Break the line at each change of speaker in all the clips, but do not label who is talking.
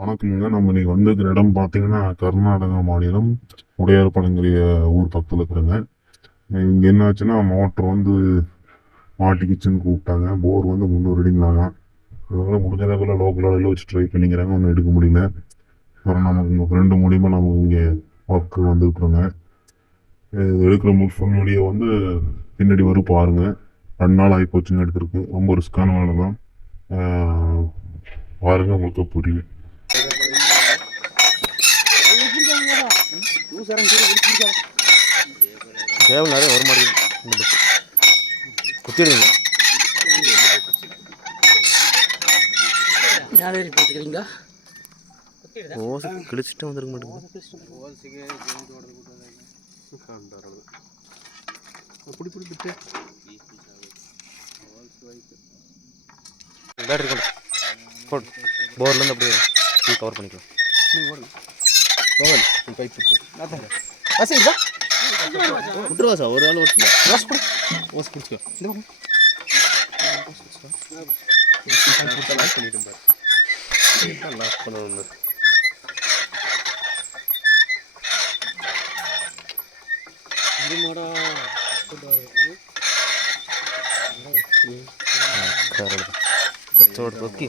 வணக்கங்க நம்ம இன்னைக்கு வந்திருக்கிற இடம் பார்த்தீங்கன்னா கர்நாடகா மாநிலம் உடையார்பாளையங்கிற ஊர் பக்கத்தில் இருக்கிறேங்க இங்கே என்னாச்சுன்னா மோட்டர் வந்து மாட்டிக்கிச்சுன்னு கூப்பிட்டாங்க. போர் வந்து முந்நூறு அடிங்களாங்க அதனால் முடிஞ்சதெல்லாம் லோக்கல் அளவில் வச்சு ட்ரை பண்ணிக்கிறாங்க. ஒன்றும் எடுக்க முடியல. அப்புறம் நமக்கு உங்கள் ஃப்ரெண்டு மூலியமாக நமக்கு இங்கே ஒர்க்கு வந்துருக்குறோங்க. எடுக்கிற ஃபுல் வீடியோ வந்து பின்னாடி வரும் பாருங்க. ரெண்டு நாள் ஆகி போச்சுன்னு எடுக்கிறதுக்கு ரொம்ப ரிஸ்க்கான வேலை தான் பாருங்கள் பாருங்க உங்களுக்கு புரியும்.
கேவல் நிறைய வர மாட்டேங்குது இந்த பஸ் குத்திடுங்க. ஓசை கிழிச்சிட்டு வந்துருக்க மாட்டேங்குது. பேட்டரி கொண்டு. போடு. போர்லேருந்து அப்படியே கவர் பண்ணிக்கலாம். விட்டுருவா சார் ஒரு ஆள் ஓட்டு ஓஸ் பிடிச்சிக்கோ லாக் பண்ணணும் ಕಚ್ಚೋಡ್ ತೊಕ್ಕಿ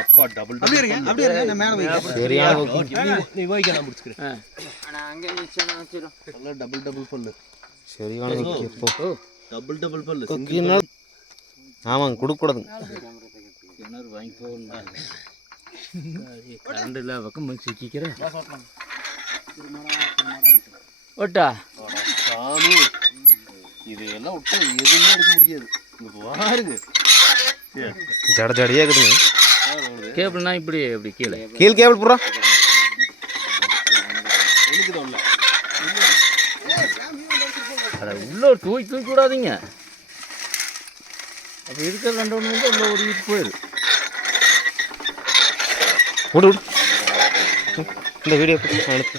அப்பா டபுள்
அப்படியே இருங்க அப்படியே இருங்க நான் மேலே வைக்கிறேன்
சரியான
நீ வைக்க நான் பிடிச்சிக்கிறேன்
நல்லா டபுள் டபுள் பல்லு.
சரியான
டபுள் டபுள் பல்லு.
கொக்கின்னா ஆமாங்க கொடுக்கக்கூடாதுங்க.
கிணறு வாங்கி போகணும் கரண்ட் இல்லை பக்கம் சிக்கிக்கிறேன். ஓட்டா
சாமி இது எல்லாம் விட்டு எதுவுமே எடுக்க முடியாது இங்க பாருங்க
ஜட ஜடியாக இருக்குதுங்க
கேபிள்னா இப்படி இப்படி கீழே
கீழ் கேபிள் போடுறா
எனக்குதான்
அதை உள்ள தூக்கி தூக்கி விடாதீங்க அப்போ இருக்கிற ரெண்டு ஒன்று வந்து உள்ள ஓடிட்டு போயிரு
விடு விடு இந்த வீடியோ எடுத்து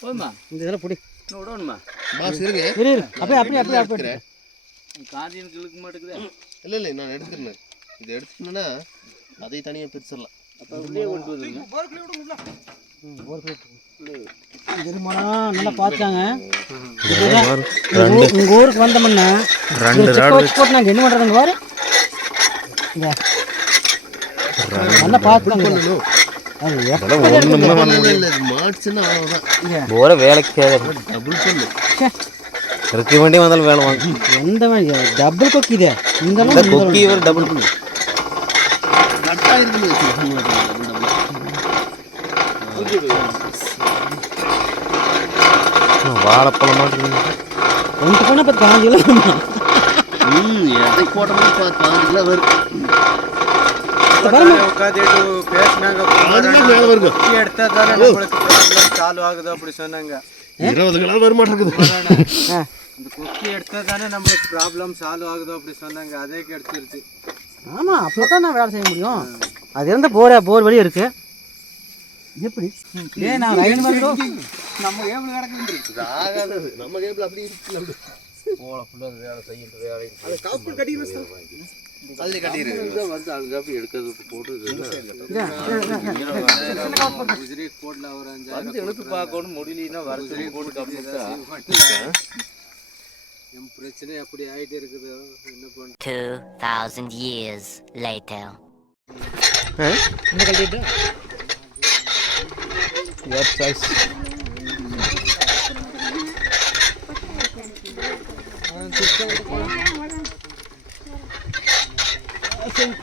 போதுமா
இந்த இதெல்லாம் பிடி.
விடணுமா
பாஸ் இருங்க
இரு இரு. அப்படியே அப்படியே அப்படியே அப்படியே
காந்தியனுக்கு இழுக்க மாட்டேங்குதே.
இல்லை இல்லை நான் எடுத்துக்கிறேன் இது எடுத்துக்கணும்னா அதை தனியாக பிரிச்சிடலாம்.
அப்போ உள்ளே கொண்டு வந்துருங்க.
திருமணம் நல்லா பார்த்தாங்க. உங்க ஊருக்கு வந்தோம்னா போட்டு நாங்கள் என்ன பண்ணுறதுங்க பாரு. நல்லா பார்த்தாங்க
பண்ண
மாட்டுச்சுன்னா அவ்வளோதான்
போகிற வேலைக்கு.
டபுள் பல்லு
இருக்க வேண்டிய வந்தாலும் வேலை வாங்க.
எந்த மாதிரி டபுள் கொக்கி இது. இந்த
கொக்கி ஒரு டபுள்
வச்சுக்கோங்க
வாழைப்பழம் மாட்டேங்குது
ஒன்று பண்ண பார்த்து பாஞ்சு கிலோ
ம் எதை போட்டோம்னா பா- பாஞ்சு கிலோ வரும்.
உட்காந்துட்டு பேசினாங்க
மேலே வருங்க
எடுத்தா தானே நம்மளுக்கு ப்ராப்ளம் சால்வ் ஆகுது அப்படி சொன்னாங்க
இருபது கிலோ
இந்த குக்கி எடுத்தா தானே நம்மளுக்கு ப்ராப்ளம் சால்வ் ஆகுது அப்படி சொன்னாங்க அதே கிடைச்சிருச்சு
ஆமாம் அப்போ தான் நான் வேலை செய்ய முடியும் அது இருந்த போர் போர் வழி இருக்கு எப்படி ஏ நான் லைன் வந்துடும்
நம்ம ஏபிள் கிடக்கு
ஆகாது நம்ம கேபிள் அப்படி இருக்கு அதுல
போடல ஒரு அஞ்சாயிரம்
வந்து எடுத்து பார்க்கணும். முடியலன்னா வரச்சு போட்டு கம்மிட்டா
என் பிரச்சனை அப்படி ஆயிட்டு இருக்குது? என்ன பண்ண
2,000 years later.
சாய்ஸ்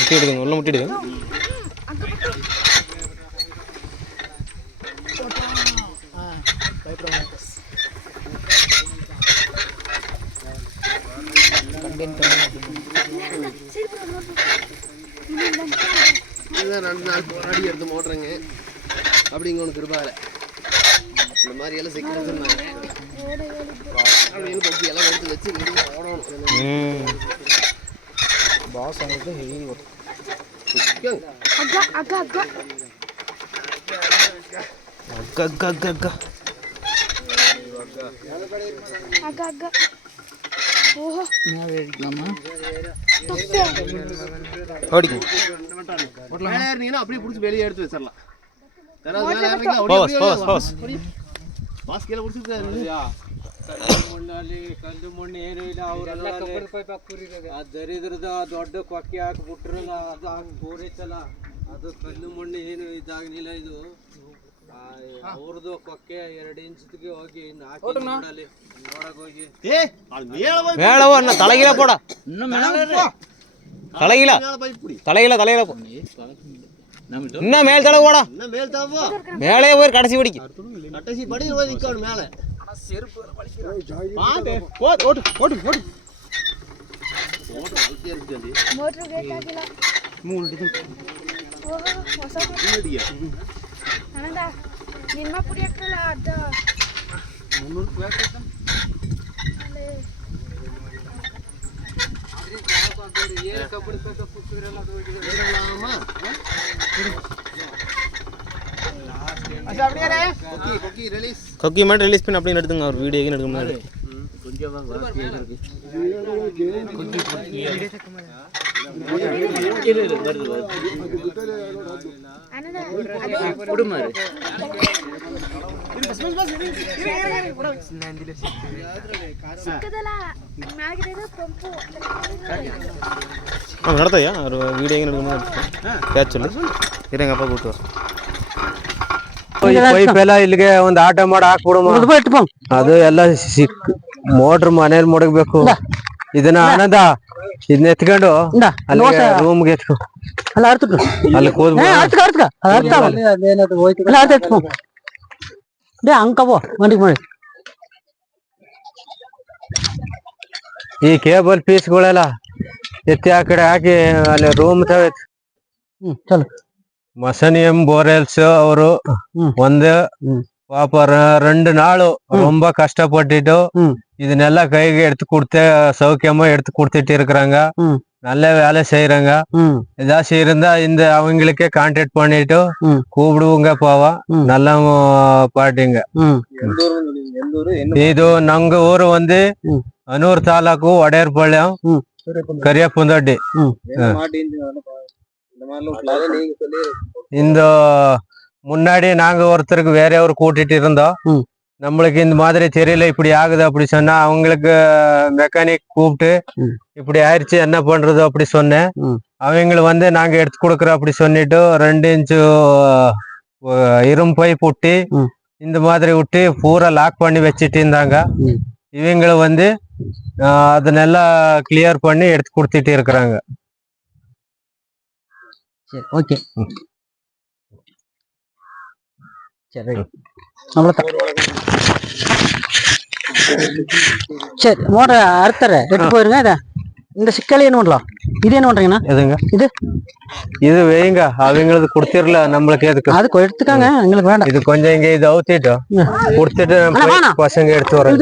முட்டிடுங்க உள்ள முட்டிடுங்க
இதுதான் ரெண்டு நாள் போராடி எடுத்து மோட்டுறேங்க அப்படிங்க ஒன்று கிருபால இந்த மாதிரி எல்லாம் சிக்கல் சொன்னாங்க அப்படின்னு எல்லாம் எடுத்து வச்சு இங்கிருந்து బాగా
సంగతి హెవీ అగ్గ అగ్గ అగ్గ
అగ్గ
అగ్గ అగ్గ అగ్గ
అగ్గ అగ్గ ఓహో
నేను వేడిద్దామా తొప్పే ఓడికి
ఓట్లా
నేను అప్పుడు ఇప్పుడు వెళ్ళి ఏడుతుంది సర్లా పాస్ పాస్ పాస్ బాస్
కేల
పుడిచిందా
போஸ் போஸ்
அப்படியே. பாஸ் கீழே பிடிச்சிருக்காரு
ಮಣ್ಣಲ್ಲಿ ಕಲ್ಲು ಮಣ್ಣು ಏನೂ ಇಲ್ಲ ಅವರೆಲ್ಲ ಆ ದರಿದ್ರದ ಆ ದೊಡ್ಡ ಕೊಕ್ಕೆ ಹಾಕ್ಬಿಟ್ರಲ್ಲ ಅದು ಹಂಗ್ ಬೋರೈತಲ್ಲ ಅದು ಕಲ್ಲು ಮಣ್ಣು ಏನು ಇದಾಗಲಿಲ್ಲ ಇದು ಅವ್ರದ್ದು ಕೊಕ್ಕೆ ಎರಡು ಇಂಚಿಗೆ ಹೋಗಿ ನಾಲ್ಕು ನೋಡಲ್ಲಿ ನೋಡಕ್ ಹೋಗಿ
ஏ அது மேலே போய்
மேலவோ என்ன தலைகீழ போடா தலைகீழ
மேலே போய் பிடி
தலைகீழ தலைகீழ போ இன்னும் மேல் தடவை போடா
என்ன மேல் தாவோ
மேலே போய் கடைசி பிடிக்கு
கட்டசி படி போய் நிக்கணும் மேலே
செருப்பு பாத்து போட்டு ஓட்டு ஓட்டு ஓட்டு மோட்டர் கேட் ಹಾಕಿಲ್ಲ ಮೂರು ಡಿಸೈನ್ ಓಹೋ ಹೊಸ ಇಲ್ಲಿದೆಯಾ ಆನಂದ ನಿಮ್ಮ ಪುಡಿ ಹಾಕಲ್ಲ ಅದ 300
ರೂಪಾಯಿ ಹಾಕ್ತಾನೆ ಅದ್ರಿ ಕಾಲ್ ಬಂದ್ರೆ ಏ ಕಬ್ಬಡಿ ಕಟ್ಟ ಪುತ್ತೂರೆಲ್ಲ ಅದು ಬಿಡಿರಲ್ಲ
ಅಮ್ಮ கொக்கி
மட்டும் ரிலீஸ் பண்ணி அப்படியே எடுத்துங்க அவர் வீடியோ எடுக்க முன்னாடி நடத்தையா ஒரு வீடியோ எடுக்கணும் கேட்ச் சொல்லி இருங்கப்பா கூட்டு வர
ಪೈಪ್ ಎಲ್ಲ ಇಲ್ಲಿಗೆ ಒಂದ್ ಆಟ ಮಾಡಿ ಹಾಕ್ಬಿಡು ಅದು ಎಲ್ಲ ಸಿಕ್ ಮೋಟ್ರ್ ಮನೇಲಿ ಮುಡಗ್ಬೇಕು. ಇದನ್ನ ಆನಂದ ಇದನ್ನ ಎತ್ಕೊಂಡು ರೂಮ್ ರೂಮ್ಗೆ ಎತ್ಕೊ.
ಅಲ್ಲ
ಕೂದ್
ಮಂಡಿಗೆ ಮಾಡಿ
ಈ ಕೇಬಲ್ ಪೀಸ್ಗಳೆಲ್ಲ ಎತ್ತಿ ಆ ಕಡೆ ಹಾಕಿ ಅಲ್ಲಿ ರೂಮ್ ತವೆ
ಹ್ಮ್ ಚಲೋ.
ಮಸನ್ ಎಂ அவரு வந்து ಒಂದು ரெண்டு రెండు ரொம்ப கஷ்டப்பட்டுட்டு ಇದನ್ನೆಲ್ಲ கைக்கு எடுத்து கொடுத்து சௌக்கியமா எடுத்து கொடுத்துட்டு இருக்கிறாங்க நல்ல வேலை செய்யறாங்க ஏதாச்சும் இருந்தா இந்த அவங்களுக்கே கான்டாக்ட் பண்ணிட்டு கூப்பிடுவோங்க போவா நல்ல பாட்டிங்க இது
நாங்க
ஊரு வந்து அனூர்
தாலாக்கு
வடையர்பாளையம்
கரியப்பந்தொட்டி
இந்த முன்னாடி நாங்க ஒருத்தருக்கு வேறையவர் கூட்டிட்டு இருந்தோம். நம்மளுக்கு இந்த மாதிரி தெரியல இப்படி ஆகுது அப்படி சொன்னா அவங்களுக்கு மெக்கானிக் கூப்பிட்டு. இப்படி ஆயிடுச்சு என்ன பண்றது அப்படி சொன்னேன்
ம்.
அவங்க வந்து நாங்க எடுத்து கொடுக்குறோம் அப்படி சொல்லிட்டு ரெண்டு இன்ச்சு இரும்பு பைப் விட்டு. இந்த மாதிரி விட்டு பூரா லாக் பண்ணி வச்சிட்டு இருந்தாங்க. இவங்கள வந்து அதனெல்லாம் கிளியர் பண்ணி எடுத்து கொடுத்துட்டு இருக்கிறாங்க
சரி ஓகே. சரி ரைட் அவ்வளோதான் சரி மோட்டர் அறுத்தர எடுத்து போயிருங்க இதை. இந்த சிக்கல் என்ன பண்ணலாம் இது என்ன பண்றீங்கண்ணா
எதுங்க?
இது.
இது வைங்க அவங்களுக்கு கொடுத்திரல நம்மளுக்கு எதுக்கு
அது எடுத்துக்காங்க எங்களுக்கு வேண்டாம்.
இது கொஞ்சம் இங்க இது அவுத்திட்டு
ம்.
கொடுத்துட்டு. பசங்க எடுத்து வரேன்